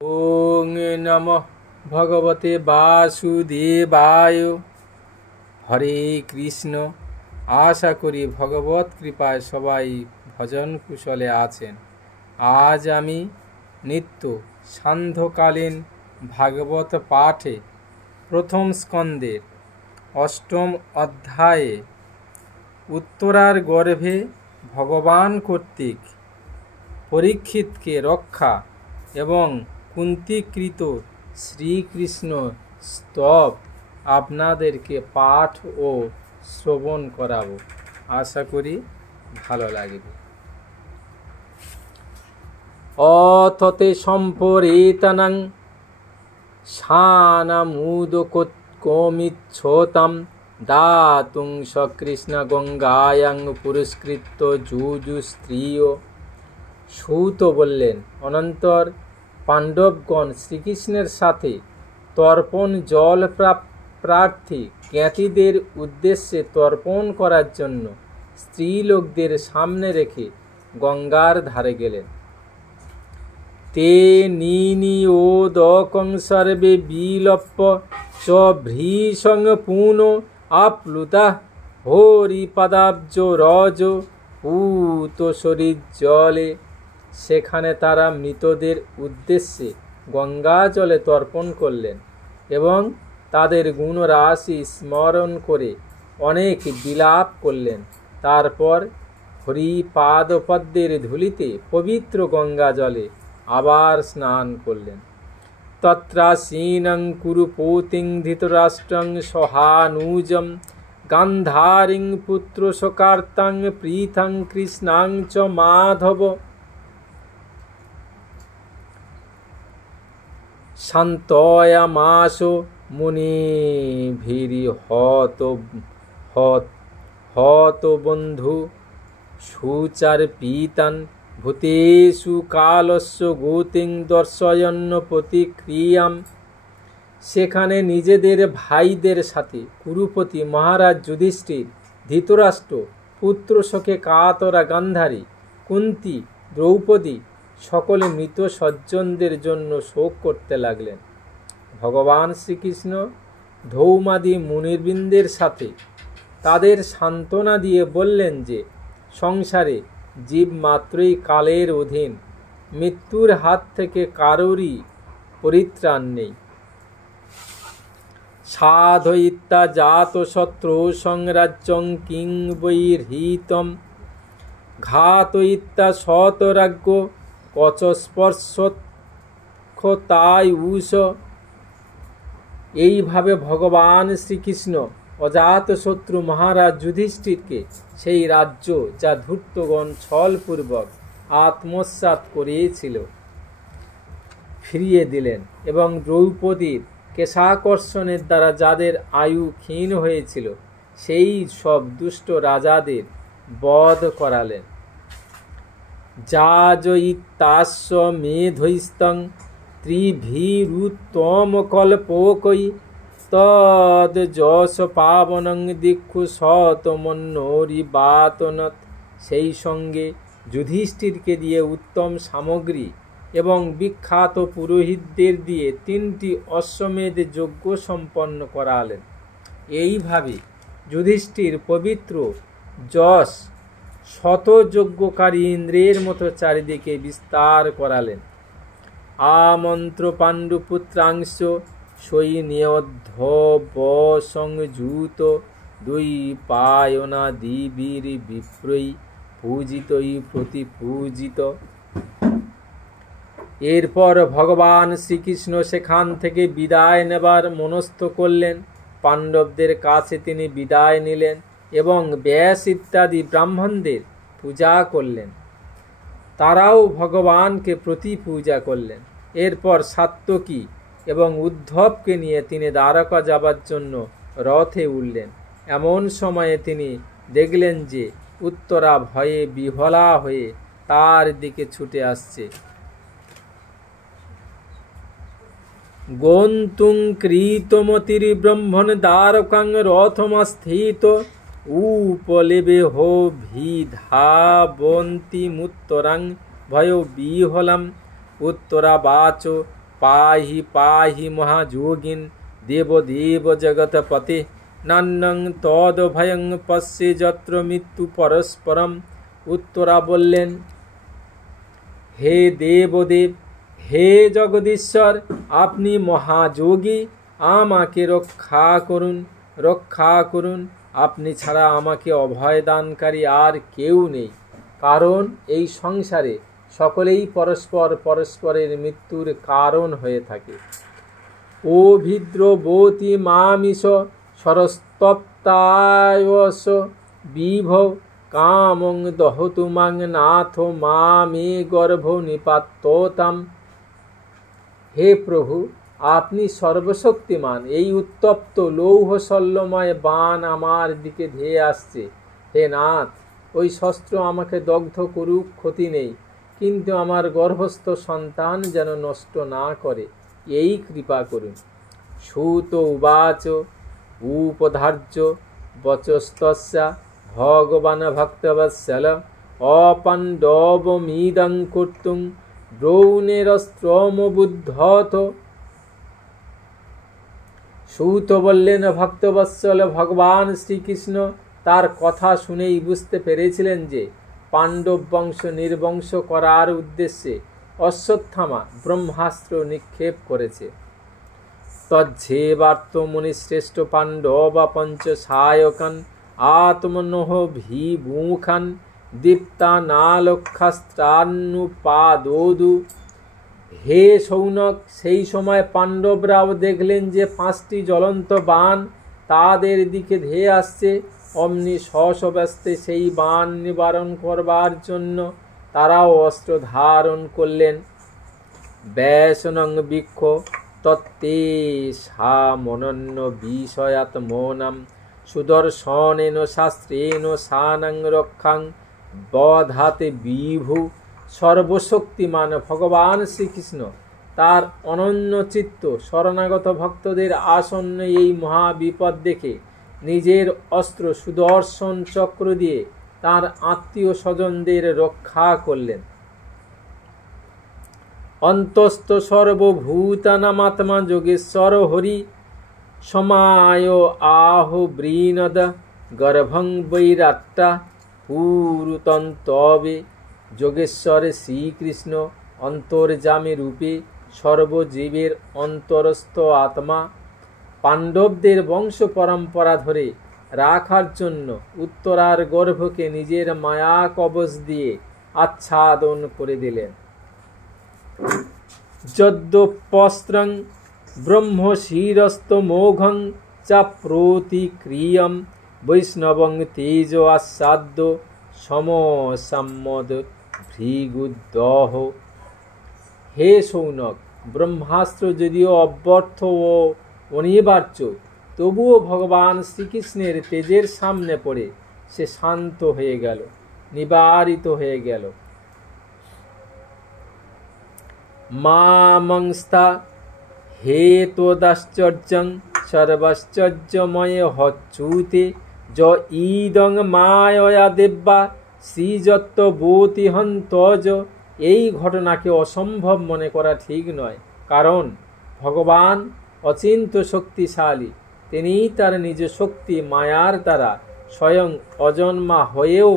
ওং নমঃ ভগবতে বাসুদেবায়। হরে কৃষ্ণ। আশা করি ভগবত কৃপায় সবাই ভজন কুশলে আছেন। আজ আমি নিত্য সান্ধ্যকালীন ভাগবত পাঠে প্রথম স্কন্দের অষ্টম অধ্যায়ে উত্তরার গর্ভে ভগবান কর্তৃক পরীক্ষিতকে রক্ষা এবং কুন্তিকৃত শ্রীকৃষ্ণ স্তব আপনাদেরকে পাঠ ও শ্রবণ করাবো। আশা করি ভালো লাগবে। অথতে সম্পরেতানাং শানামুদকোমিচ্ছতাম দাতুং সকৃষ্ণ গঙ্গায়াং পুরস্কৃত যুজুস্ত্রিয়। সূত বললেন, অনন্তর পাণ্ডবগণ শ্রীকৃষ্ণের সাথে তর্পণ জল প্রার্থী জ্ঞাতিদের উদ্দেশ্যে তর্পণ করার জন্য স্ত্রীলোকদের সামনে রেখে গঙ্গার ধারে গেলেন। তে নিনিয়োদকং সর্বে বিলপ্য চ ভৃশং পুন আপ্লুতাঃ হরিপাদাব্জ রজ পূত শরীর জলে। সেখানে তারা মৃতদের উদ্দেশ্যে গঙ্গা জলে তর্পণ করলেন এবং তাদের গুণরাশি স্মরণ করে অনেক বিলাপ করলেন। তারপর হরিপাদপদ্মের ধূলিতে পবিত্র গঙ্গা জলে আবার স্নান করলেন। তত্রাসীনং কুরুপতিং ধৃতরাষ্ট্রং সহানুজম গান্ধারিং পুত্র শকার্তাং প্রীথং কৃষ্ণাং চ মাধব। শান্তয়ামাস মুনিভিরি হত বন্ধু সুচার পীতান ভূতেষু কালস্য গতিং দর্শয়ন্ন প্রতিক্রিয়াম। সেখানে নিজেদের ভাইদের সাথে কুরুপতি মহারাজ যুধিষ্ঠির, ধৃতরাষ্ট্র, পুত্র শোকে কাতরা গান্ধারী, কুন্তী, দ্রৌপদী সকলে মৃত সজ্জনদের জন্য শোক করতে লাগলেন। ভগবান শ্রীকৃষ্ণ ধৌমাদি মুনিবৃন্দের সাথে তাদের সান্ত্বনা দিয়ে বললেন যে সংসারে জীব মাত্রই কালের অধীন, মৃত্যুর হাত থেকে কারোরই পরিত্রাণ নেই। সাধয়িত্বা জাত শত্রু সংরাজ্যং কিং বৈহৃতম ঘাতয়িত্বা শতরাজ্ঞ কচস্পর্শতায়ুষ। এইভাবে ভগবান শ্রীকৃষ্ণ অজাতশত্রু মহারাজ যুধিষ্ঠিরকে সেই রাজ্য যা ধূর্তগণ ছলপূর্বক আত্মসাৎ করিয়েছিল ফিরিয়ে দিলেন এবং দ্রৌপদীর কেশাকর্ষণের দ্বারা যাদের আয়ু ক্ষীণ হয়েছিল সেই সব দুষ্ট রাজাদের বধ করালেন। যাজয়িত্তাস্য মেধৈস্তং ত্রিভীরুত্তমকল্পকৈ তদ যশ পাবনং দিক্ষু শতমন্যরিবাতনত। সেই সঙ্গে যুধিষ্ঠিরকে দিয়ে উত্তম সামগ্রী এবং বিখ্যাত পুরোহিতদের দিয়ে 3টি অশ্বমেধ যজ্ঞ সম্পন্ন করালেন। এইভাবে যুধিষ্ঠির পবিত্র যশ শতযজ্ঞকারী ইন্দ্রের মতো চারিদিকে বিস্তার করালেন। আমন্ত্র পাণ্ডুপুত্রাংশ সৈন্যধ্ববসংযুত দ্বৈপায়না দিবীর বিপ্রৈ পূজিতই প্রতিপূজিত। এরপর ভগবান শ্রীকৃষ্ণ সেখান থেকে বিদায় নেবার মনস্থ করলেন। পাণ্ডবদের কাছে তিনি বিদায় নিলেন এবং ব্যাস ইত্যাদি ব্রাহ্মণদের পূজা করলেন। তারাও ভগবানকে প্রতি পূজা করলেন। এরপর সাত্যকী এবং উদ্ধবকে নিয়ে তিনি দ্বারকা যাবার জন্য রথে উঠলেন। এমন সময়ে তিনি দেখলেন যে উত্তরা ভয়ে বিহ্বলা হয়ে তার দিকে ছুটে আসছে। গন্তুং কৃতমতির ব্রহ্মণ দ্বারকাং রথমস্থিত উপলেবে হো ভিধাবন্তি মুত্তরাং ভয় বিহলাম। উত্তরা বাচ পাহি পাহি মহাযোগিন দেবদেব জগৎপতে নান্যং তদ ভয়ং পশ্যে যত্র মৃত্যু পরস্পরম। উত্তরা বললেন, হে দেবদেব, হে জগদীশ্বর, আপনি মহাযোগী, আমাকে রক্ষা করুন, রক্ষা করুন। আপনি ছাড়া আমাকে অভয়দানকারী আর কেউ নেই, কারণ এই সংসারে সকলেই পরস্পর পরস্পরের মৃত্যুর কারণ হয়ে থাকে। ও ভিদ্রবতী মামিষ সরস্তপ্তায়স বিভব কামং দহতু মাং নাথ মা মে গর্ভ নিপাত্যতাম। হে প্রভু, আপনি সর্বশক্তিমান, এই উত্তপ্ত লৌহ শল্যময় বাণ আমার দিকে ধেয়ে আসছে। হে নাথ, ওই শস্ত্র আমাকে দগ্ধ করুক, ক্ষতি নেই, কিন্তু আমার গর্ভস্থ সন্তান যেন নষ্ট না করে, এই কৃপা করুন। সুত উবাচ উপধার্য বচস্তস্যা ভগবান ভক্তবৎসল অপাণ্ডবমিদং কর্তুং দ্রৌণেরস্ত্রমবুদ্ধত। সূত বললেন, ভক্তবৎসল ভগবান শ্রীকৃষ্ণ তার কথা শুনেই বুঝতে পেরেছিলেন যে পাণ্ডব বংশ নির্বংশ করার উদ্দেশ্যে অশ্বত্থামা ব্রহ্মাস্ত্র নিক্ষেপ করেছে। তজ্জেবার্ত মুনিশ্রেষ্ঠ পাণ্ডবা পঞ্চ সায়কান আত্মনঃ ভিমুখান দীপ্তানালক্ষাস্ত্রান্নুপাদোদু। হে সৌনক, সেই সময় পাণ্ডবরাও দেখলেন যে 5টি জ্বলন্ত বাণ তাদের দিকে ধেয়ে আসছে। অমনি স্বস্বব্যস্তে সেই বাণ নিবারণ করবার জন্য তারাও অস্ত্র ধারণ করলেন। ব্যাসনং বৃক্ষ তত্তে সামনন্য বিষয়াত্মনাম সুদর্শনেন শাস্ত্রেণ সানাং রক্ষাং বধাতে বিভু। সর্বশক্তিমান ভগবান শ্রীকৃষ্ণ তার অনন্য চিত্ত শরণাগত ভক্তদের আসন্ন এই মহাবিপদ দেখে নিজের অস্ত্র সুদর্শন চক্র দিয়ে তার আত্মীয় স্বজনদের রক্ষা করলেন। অন্তস্থ সর্বভূতানামাত্মা যোগেশ্বর হরি সমায় আহ বৃণদ গর্ভং বৈরাট্টা পুরুতন্তবে। যোগেশ্বর শ্রীকৃষ্ণ অন্তর্যামী রূপে সর্বজীবের অন্তরস্থ আত্মা। পাণ্ডবদের বংশ পরম্পরা ধরে রাখার জন্য উত্তরার গর্ভকে নিজের মায়া কবচ দিয়ে আচ্ছাদন করে দিলেন। যদ্যপস্ত্রং ব্রহ্মশিরস্তমোঘং চা প্রতিক্রিয়ম বৈষ্ণবং তেজ আস্বাদ্য সমসম্মদ ভৃগুদহ। হে সৌনক, ব্রহ্মাস্ত্র যদিও অব্যর্থ ও অনিবার্য, তবুও ভগবান শ্রীকৃষ্ণের তেজের সামনে পড়ে সে শান্ত হয়ে গেল, নিবারিত হয়ে গেল। মামংস্তা হে তোদাশ্চর্যং সর্বাশ্চর্যময় হচ্যুতে য ইদং মায়য়া দেব্যা শ্রীযত্তবতী হন্তজ। এই ঘটনাকে অসম্ভব মনে করা ঠিক নয়, কারণ ভগবান অচিন্ত শক্তিশালী। তিনি তার নিজ শক্তি মায়ার দ্বারা স্বয়ং অজন্মা হয়েও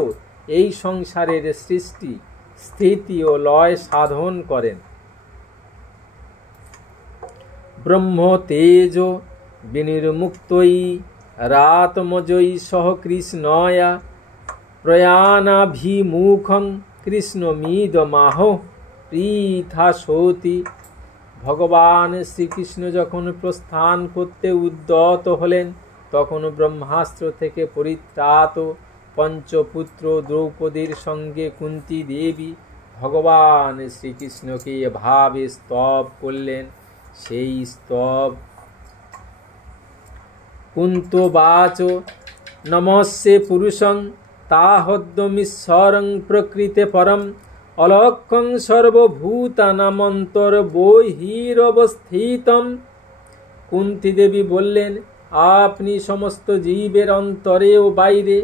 এই সংসারের সৃষ্টি, স্থিতি ও লয় সাধন করেন। ব্রহ্ম তেজ বিনির্মুক্তই রাতমজয়ী সহ কৃষ্ণয়া প্রয়াণাভিমুখং কৃষ্ণমিদমাহ পৃথা সতি। ভগবান শ্রীকৃষ্ণ যখন প্রস্থান করতে উদ্যত হলেন, তখন ব্রহ্মাস্ত্র থেকে পরিত্রাত পঞ্চপুত্র দ্রৌপদীর সঙ্গে কুন্তী দেবী ভগবান শ্রীকৃষ্ণকে এভাবে স্তব করলেন। সেই স্তব কুন্তবাচ নমস্যে পুরুষং তাহদ্যমীশ্বরং প্রকৃতে পরম অলক্ষং সর্বভূতানামন্তর বহিরবস্থিতম। কুন্তী দেবী বললেন, আপনি সমস্ত জীবের অন্তরে ও বাইরে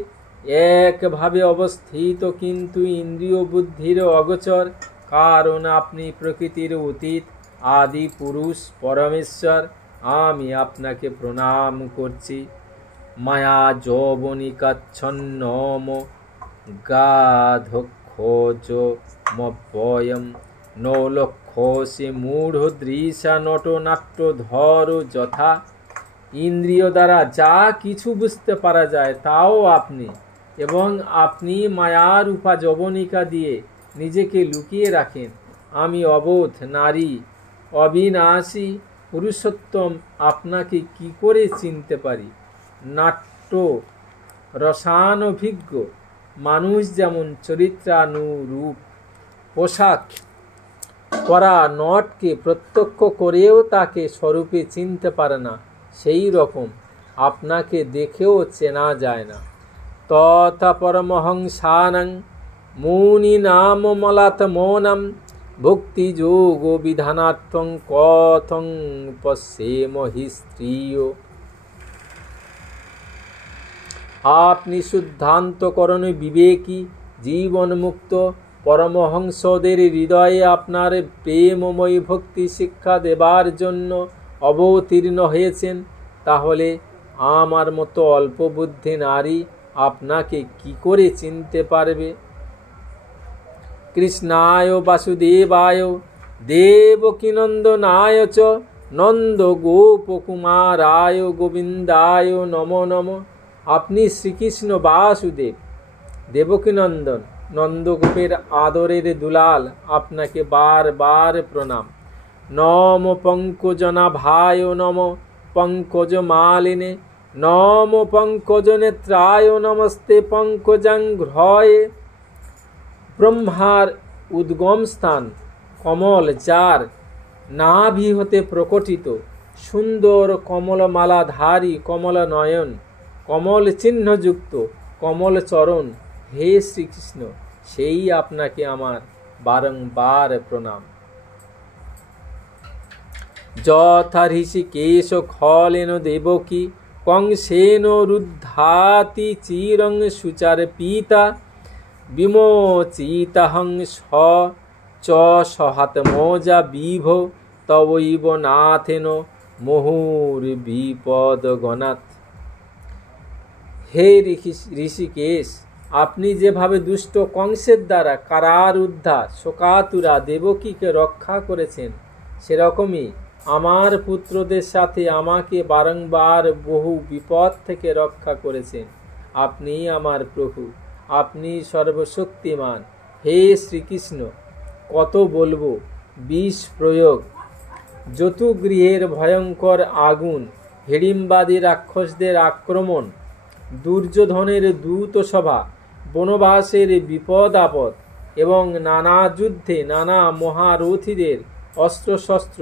একভাবে অবস্থিত, কিন্তু ইন্দ্রিয় বুদ্ধির অগোচর, কারণ আপনি প্রকৃতির অতীত। আদি পুরুষ পরমেশ্বর, আমি আপনাকে প্রণাম করছি। মায়া যৌবনিকাচ্ছন্নম গাধক্ষোজমব্যয়ম নৌলক্ষসে মূঢ় দৃশা নটনাট্য ধর যথা। ইন্দ্রিয় দ্বারা যা কিছু বুঝতে পারা যায় তাও আপনি, এবং আপনি মায়ার রূপা যবনিকা দিয়ে নিজেকে লুকিয়ে রাখেন। আমি অবোধ নারী, অবিনাশী পুরুষোত্তম, আপনাকে কি করে চিনতে পারি? নাট্য রসানভিজ্ঞ মানুষ যেমন চরিত্রানুরূপ পোশাক পরা নটকে প্রত্যক্ষ করেও তাকে স্বরূপে চিনতে পারে না, সেই রকম আপনাকে দেখেও চেনা যায় না। তথা পরমহংসানাং মুনি নাম মলাতমোনম ভক্তি যোগ বিধানার্থং কথং পশ্যেম হি স্ত্রিয়। আপনি শুদ্ধান্তকরণ বিবেকী জীবনমুক্ত পরমহংসদের হৃদয়ে আপনার প্রেমময়ী ভক্তি শিক্ষা দেবার জন্য অবতীর্ণ হয়েছেন। তাহলে আমার মতো অল্পবুদ্ধি নারী আপনাকে কি করে চিনতে পারবে? কৃষ্ণায় বাসুদেবায় দেবকীনন্দনায় চ নন্দ গোপকুমারায় গোবিন্দায় নমো নমঃ। আপনি শ্রীকৃষ্ণ বাসুদেব, দেবকীনন্দন, নন্দগোপের আদরের দুলাল, আপনাকে বারবার প্রণাম। নম পঙ্কজনাভায় নম পঙ্কজমালিনে নম পঙ্কজনেত্রায় নমস্তে পঙ্কজাঙ্ঘ্রয়ে। ব্রহ্মার উদ্গম স্থান কমল, যার নাভি হতে প্রকটিত, সুন্দর কমলমালাধারী, কমল নয়ন, কমল চিহ্নযুক্ত, কমল চরণ, হে শ্রীকৃষ্ণ, সেই আপনাকে আমার বারংবার প্রণাম। যথা ঋষিকেশ খলেন দেবকী কংসেন রুদ্ধাতি চিরং সুচার পিতা বিমোচিতহং চ সহাত্মজা বিভো তবৈব নাথেন মুহুর বিপদ গণাত। হে ঋষিকেশ, আপনি যেভাবে দুষ্ট কংসের দ্বারা কারারুদ্ধা শোকাতুরা দেবকীকে রক্ষা করেছেন, সেরকমই আমার পুত্রদের সাথে আমাকে বারংবার বহু বিপদ থেকে রক্ষা করেছেন। আপনি আমার প্রভু, আপনি সর্বশক্তিমান। হে শ্রীকৃষ্ণ, কত বলবো বিষ প্রয়োগ, যতুগৃহের ভয়ঙ্কর আগুন, হিড়িম্বাদী রাক্ষসদের আক্রমণ, দুর্যোধনের দূত সভা, বনবাসের বিপদ আপদ এবং নানা যুদ্ধে নানা মহারথীদের অস্ত্রশস্ত্র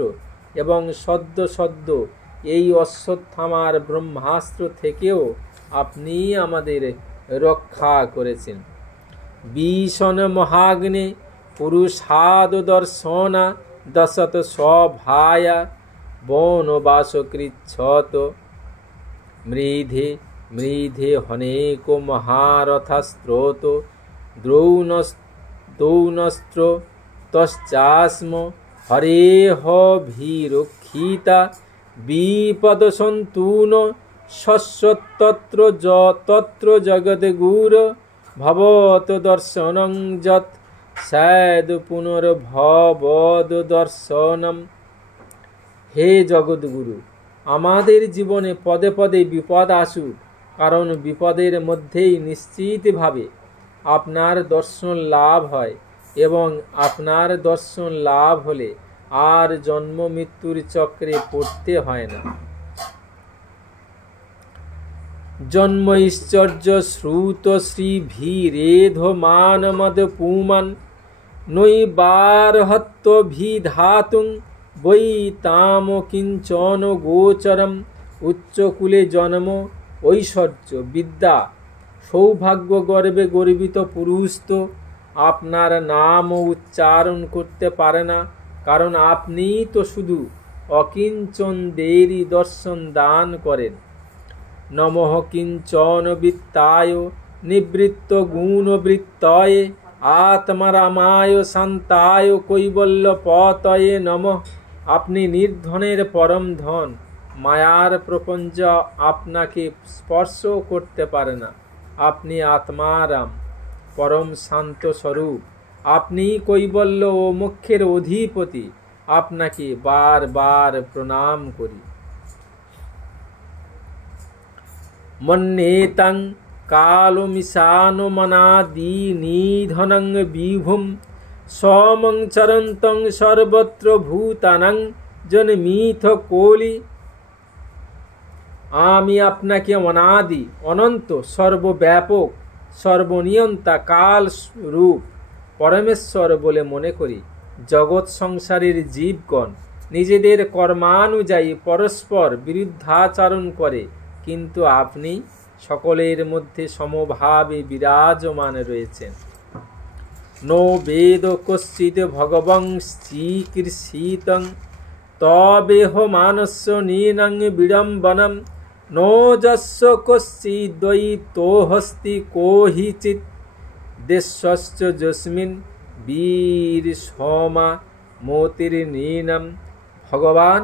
এবং সদ্য সদ্য এই অশ্বত্থামার ব্রহ্মাস্ত্র থেকেও আপনি আমাদের রক্ষা করেছেন। ভীষণ মহাগ্নে পুরুষাদ দর্শনা দশত স্বভায়া বনবাসকৃচ্ছত মৃধে মৃধে হনেক মহারথাস্ত্রোত দ্রৌণস্ত্র তশ্চাস্ম হরেহ ভীরক্ষিতা বিপদ সন্তূন শস্যতত্র তত্র জগদ্গুর ভবত দর্শনং যৎ স্যাদ পুনর্ভবদ দর্শনম। হে জগদ্গুরু, আমাদের জীবনে পদে পদে বিপদ আসুক, কারণ বিপদের মধ্যেই নিশ্চিতভাবে আপনার দর্শন লাভ হয়, এবং আপনার দর্শন লাভ হলে আর জন্ম মৃত্যুর চক্রে পড়তে হয় না। জন্মৈশ্চর্য শ্রুত শ্রী ভীরেধ মান মদ পুমান নৈবারহত্ব ভিধাতুং বৈ তাম কিঞ্চন গোচরম। উচ্চকুলে জন্ম, ঐশ্বর্য, বিদ্যা, সৌভাগ্য গর্বে গর্বিত পুরুষ তো আপনার নাম উচ্চারণ করতে পারে না, কারণ আপনি তো শুধু অকিঞ্চনদেরই দর্শন দান করেন। নমঃ কিঞ্চন বৃত্তায় নিবৃত্ত গুণবৃত্তয়ে আত্মারামায় শান্তায় কৈবল্য পতয়ে নমঃ। আপনি নির্ধনের পরম ধন। মায়ার প্রপঞ্চ আপনাকে স্পর্শ করতে পারে না। আপনি আত্মারাম, পরম শান্ত স্বরূপ। আপনি কৈবল্য ও মোক্ষের অধিপতি। আপনাকে বারবার প্রণাম করি। মন্যেতাং কালমিশানমনাদি নিধনং বিভুম সমং চরন্তং সর্বত্র ভূতানাং জন্মিথ কোলি। আমি আপনাকে অনাদি, অনন্ত, সর্বব্যাপক, সর্বনিয়ন্তা, কাল রূপ পরমেশ্বর বলে মনে করি। জগৎ সংসারের জীবগণ নিজেদের কর্মানুযায়ী পরস্পর বিরুদ্ধাচরণ করে, কিন্তু আপনি সকলের মধ্যে সমভাবে বিরাজমান রয়েছেন। নো বেদ কশ্চিৎ ভগবং চিকীর্ষিতং তবেহ মানস্য নীনং বিড়ম্বনম নো যস্য কশ্চিদ্বৈতোহস্তি কোহিচিৎ দেশশ্চ যস্মিন বীর সমা মতির নীনম। ভগবান,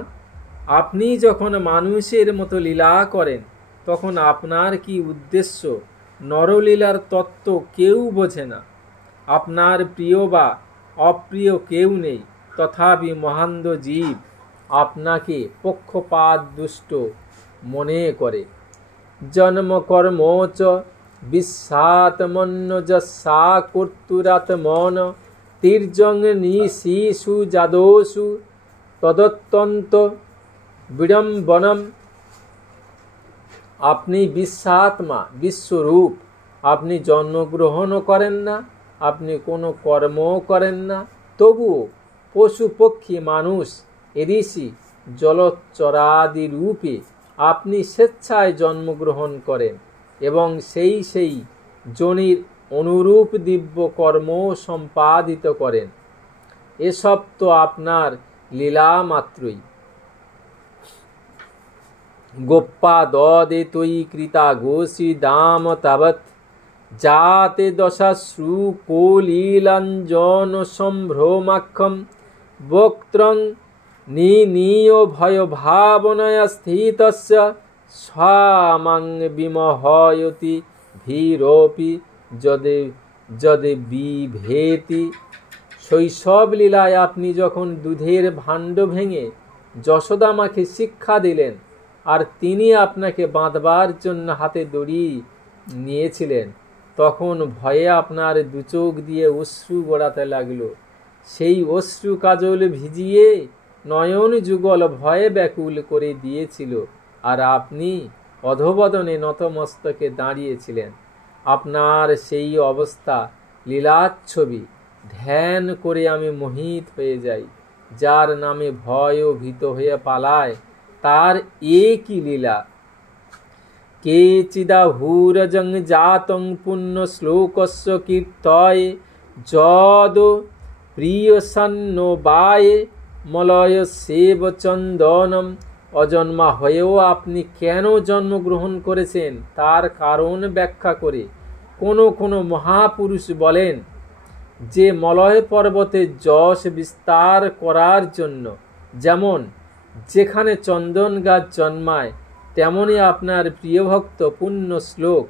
আপনি যখন মানুষের মতো লীলা করেন তখন আপনার কি উদ্দেশ্য নরলীলার তত্ত্ব কেউ বোঝে না। আপনার প্রিয় বা অপ্রিয় কেউ নেই, তথাপি মহান্দ জীব আপনাকে পক্ষপাত দুষ্ট মনে করে। জন্ম কর্ম চ বিশ্বাত্মন্যজসা কর্তুরাত্মন তির্যং নিশিষু যাদোষু তদত্যন্ত বিড়ম্বনম। আপনি বিশ্বাত্মা, বিশ্বরূপ। আপনি জন্মগ্রহণও করেন না, আপনি কোনো কর্মও করেন না, তবুও পশু পক্ষী মানুষ ঋষি জলচরাদি রূপে আপনি স্বেচ্ছায় জন্মগ্রহণ করেন এবং সেই যোনির অনুরূপ দিব্য কর্ম সম্পাদিত করেন। এসব তো আপনার লীলা মাত্রই। গোপ্পা দদে তৈ কৃতা গোসি দাম তাবৎ যাতে দশাশ্রু কোলীলাঞ্জন সম্ভ্রমাক্ষম বক্ত্রং নিনীয় ভয় ভাবনয়া স্থিতস্য স্বামাং বিমহয়তি ভীরোপি যদে বিভেতি। শৈশব লীলায় আপনি যখন দুধের ভাণ্ড ভেঙে যশোদামাকে শিক্ষা দিলেন আর তিনি আপনাকে বাঁধবার জন্য হাতে দড়ি নিয়েছিলেন, তখন ভয়ে আপনার দুচোখ দিয়ে অশ্রু গড়াতে লাগলো। সেই অশ্রু কাজল ভিজিয়ে নয়ন যুগল ভয়ে ব্যাকুল করে দিয়েছিল, আর আপনি অধবদনে নতমস্তকে দাঁড়িয়েছিলেন। আপনার সেই অবস্থা লীলাচ্ছবি ধ্যান করে আমি মোহিত হয়ে যাই। যার নামে ভয় ও ভীত হয়ে পালায়, তার একই লীলা। কেচিদাহুরজং জাতং পুণ্য শ্লোকস্য কীর্তয়ে যদ প্রিয় সন্নবায়ে মলয় সেব চন্দনম। অজন্মা হয়েও আপনি কেন জন্মগ্রহণ করেছেন তার কারণ ব্যাখ্যা করে কোনো মহাপুরুষ বলেন যে মলয় পর্বতে যশ বিস্তার করার জন্য। যেমন যেখানে চন্দন গাছ জন্মায়, তেমনি আপনার প্রিয়ভক্ত পুণ্য শ্লোক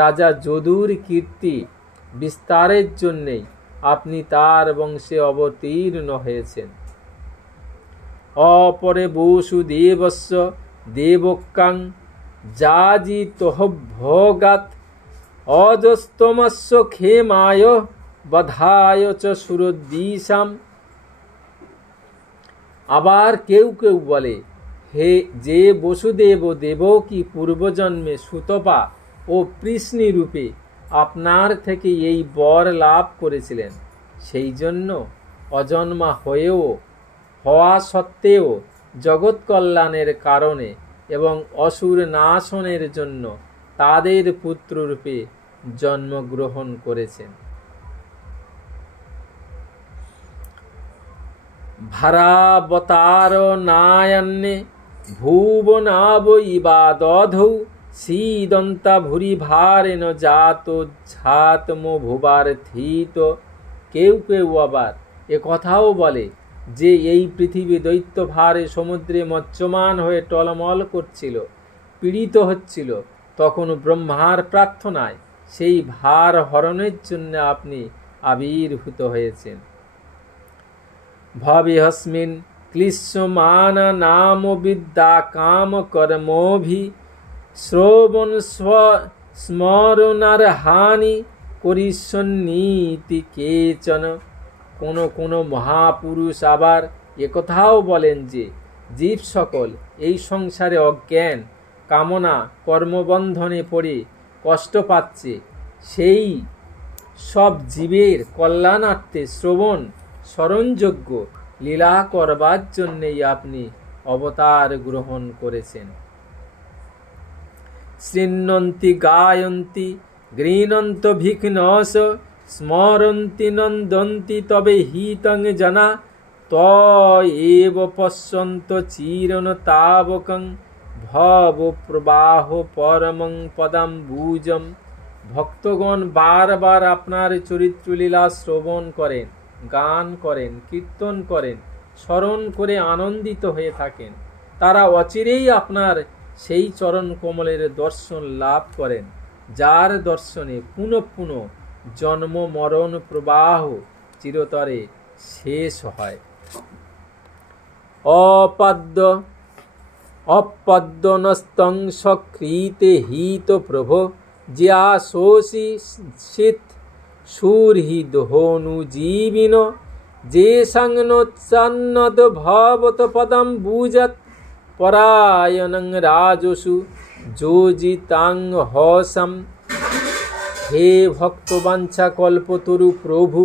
রাজা যদুর কীর্তি বিস্তারের জন্যেই আপনি তার বংশে অবতীর্ণ হয়েছেন। অপরে বসুদেবস্য দেবকাং যাজিতভোগাৎ অজস্তমস্য ক্ষেমায় বধায় চ সুরদ্দিশাম। আবার কেউ বলে, হে যে বসুদেব ও দেবকী পূর্বজন্মে সুতপা ও পৃষ্ণী রূপে আপনার থেকে এই বর লাভ করেছিলেন, সেই জন্য অজন্মা হওয়া সত্ত্বেও জগৎ কল্যাণের কারণে এবং অসুর নাশনের জন্য তাদের পুত্ররূপে জন্মগ্রহণ করেছেন। ভারাবতার নায়ান্নে ভুবনাব ইবাদধৌ সীদন্তা ভুরি ভারেন জাত ঝাতম ভুবার থিত। কেউ আবার এ কথাও বলে যে এই পৃথিবী দৈত্যভারে সমুদ্রে মৎস্যমান হয়ে টলমল করছিল, পীড়িত হচ্ছিল, তখন ব্রহ্মার প্রার্থনায় সেই ভার হরণের জন্য আপনি আবির্ভূত হয়েছেন। ভবেহস্মিন ক্লিশ্যমান নাম বিদ্যা কাম কর্মভি শ্রবণ স্মরণার হানি করিষ্যন্নীতি কেচন। কোন মহাপুরুষ আবার একথাও বলেন যে জীব সকল এই সংসারে অজ্ঞান কামনা কর্মবন্ধনে পড়ে কষ্ট পাচ্ছে, সেই সব জীবের কল্যাণার্থে শ্রবণ স্মরণযোগ্য লীলা করবার জন্যেই আপনি অবতার গ্রহণ করেছেন। শৃণ্বন্তি গায়ন্তি গৃণন্ত ভিঘ্নস স্মরন্তি নন্দন্তি তবে হিতং জনা তয়েব পশ্যন্ত চিরন তাবকং ভব প্রবাহ পরমং পদাম্বুজম। ভক্তগণ বারবার আপনার চরিত্রলীলা শ্রবণ করেন, গান করেন, কীর্তন করেন, স্মরণ করে আনন্দিত হয়ে থাকেন। তারা অচিরেই আপনার সেই চরণ কমলের দর্শন লাভ করেন, যার দর্শনে পুনঃ পুনঃ জন্ম মরণ প্রবাহ চিরতরে শেষ হয়। অপদ্যনস্তং সক্রীতে হিত প্রভো জ্যাশোষি শীত সুরহি দোহনুজীবিন যে সংনোচ্ছন্নদ ভবত পদম্বুজৎ পরায়ণং রাজসু যোজিতাং হসম। হে ভক্তবাঞ্ছা কল্পতরু প্রভু,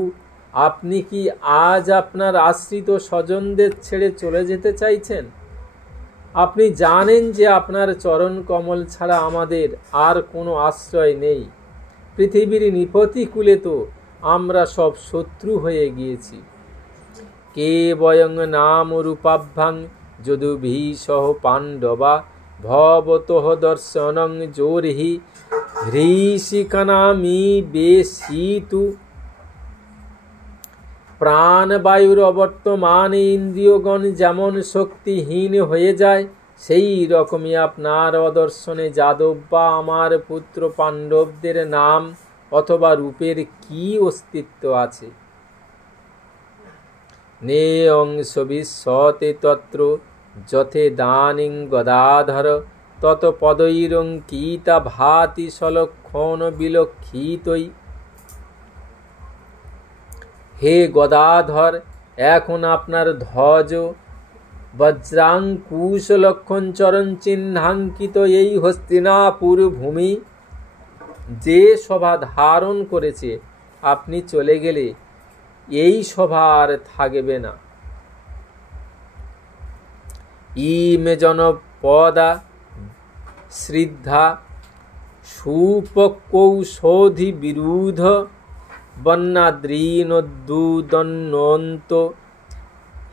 আপনি কি আজ আপনার আশ্রিত স্বজনদের ছেড়ে চলে যেতে চাইছেন? আপনি জানেন যে আপনার চরণ কমল ছাড়া আমাদের আর কোনো আশ্রয় নেই। পৃথিবীর নিপতিকুলে তো আমরা সব শত্রু হয়ে গিয়েছি। কে বয়ং নাম রূপাভ্যাং যদুভিঃসহ পাণ্ডবা ভবতঃ দর্শনং জোরহি হৃষিকানামি বেশিতু। প্রাণবায়ুর অবর্তমানে ইন্দ্রিয়গণ যেমন শক্তিহীন হয়ে যায়, সেই রকমই আপনার অদর্শনে যাদব বা আমার পুত্র পাণ্ডবদের নাম অথবা রূপের কি অস্তিত্ব আছে? নে অংশ বিশ্বতে তত্র যথে দানিং গদাধর তত পদৈরঙ্কিতা ভাতি সলক্ষণ বিলক্ষিতই। হে গদাধর, এখন আপনার ধ্বজ বজ্রাঙ্কুশ লক্ষণ চরণ চিহ্নাঙ্কিত এই হস্তিনাপুর ভূমি যে শোভা ধারণ করেছে, আপনি চলে গেলে এই শোভা আর থাকবে না। ইমে জনপদা শ্রদ্ধা সুপকৌশধি বিরুধ বন্যাদ্রীনোদ্দুদন্নত।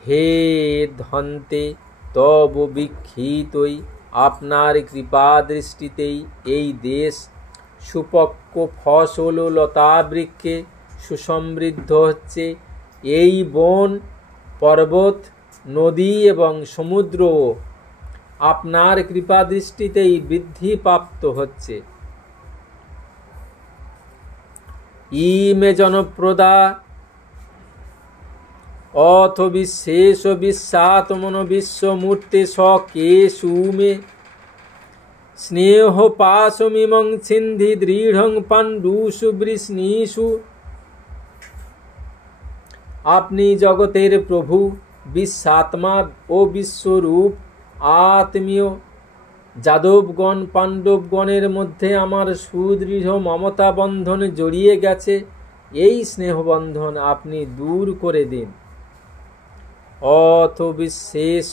হে ধন্তে তব বিক্ষিতই, আপনার কৃপা দৃষ্টিতেই এই দেশ সুপক্ক ফসল ও লতা বৃক্ষে সুসমৃদ্ধ হচ্ছে। এই বন পর্বত নদী এবং সমুদ্র আপনার কৃপা দৃষ্টিতেই বৃদ্ধিপ্রাপ্ত হচ্ছে। ইমে জনপ্রদা অথ বিশ্বেশ বিশ্বাত্মন বিশ্বমূর্তে সকেশুমে স্নেহ পাশমিমং ছিন্ধি দৃঢ়ং পাণ্ডুষু বৃষ্ণীষু। আপনি জগতের প্রভু, বিশ্বাত্মা ও বিশ্বরূপ আত্মীয়। যাদবগণ পাণ্ডবগণের মধ্যে আমার সুদৃঢ় মমতা বন্ধন জড়িয়ে গেছে, এই স্নেহবন্ধন আপনি দূর করে দিন। অথ বিশ্বেশ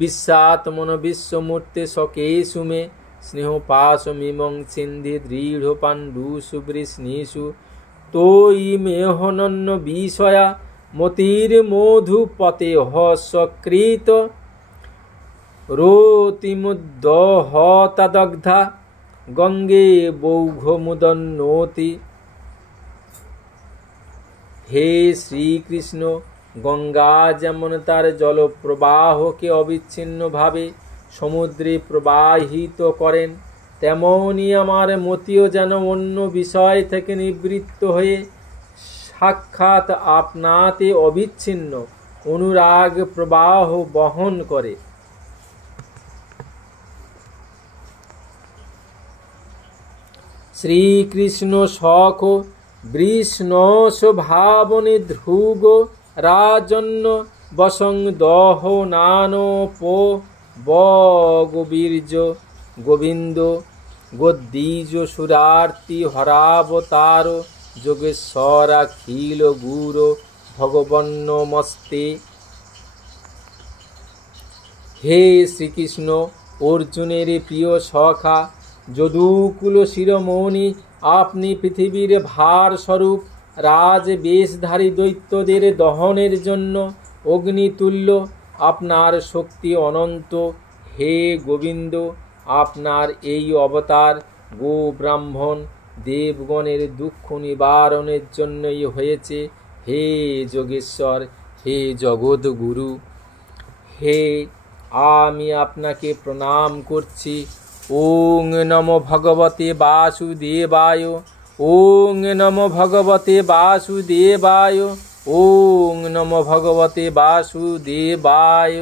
বিশ্বাত্মন বিশ্বমূর্তে সকেশুমে স্নেহ পাশমিমং ছিন্ধি দৃঢ় পাণ্ডুষু বৃষ্ণীষু। তো ইমেহনন্য বিষয়া মতির মধুপতে হসকৃত রোতিমুদ্দহতদগ্ধা গঙ্গে বৌঘ মুদন্নতি। হে শ্রীকৃষ্ণ, গঙ্গা যেমন তার জলপ্রবাহকে অবিচ্ছিন্নভাবে সমুদ্রে প্রবাহিত করেন, তেমনি আমার মতিও যেন অন্য বিষয় থেকে নিবৃত্ত হয়ে সাক্ষাৎ আপনাতে অবিচ্ছিন্ন অনুরাগ প্রবাহ বহন করে। শ্রীকৃষ্ণ সখ বৃষ্ণস ভাবনে ধ্রুগ রাজন্য বসং দহ নানো পো বীর্য গোবিন্দ গদ্দিজ সুরার্তি হরাবতার যোগেশ্বরাখিল গুর ভগবন্ন মস্তে। হে শ্রীকৃষ্ণ, অর্জুনের প্রিয় সখা, যদুকুল শিরোমণি, আপনি পৃথিবীর ভার স্বরূপ রাজবেশধারী দৈত্যদের দহনের জন্য অগ্নিতুল্য, আপনার শক্তি অনন্ত। হে গোবিন্দ, আপনার এই অবতার গো ব্রাহ্মণ দেবগণের দুঃখ নিবারণের জন্যই হয়েছে। হে যোগেশ্বর, হে জগৎগুরু, হে আমি আপনাকে প্রণাম করছি। ওং নমো ভগবতে বাসুদেবায়, ওং নমো ভগবতে বাসুদেবায়, ওং নমো ভগবতে বাসুদেবায়।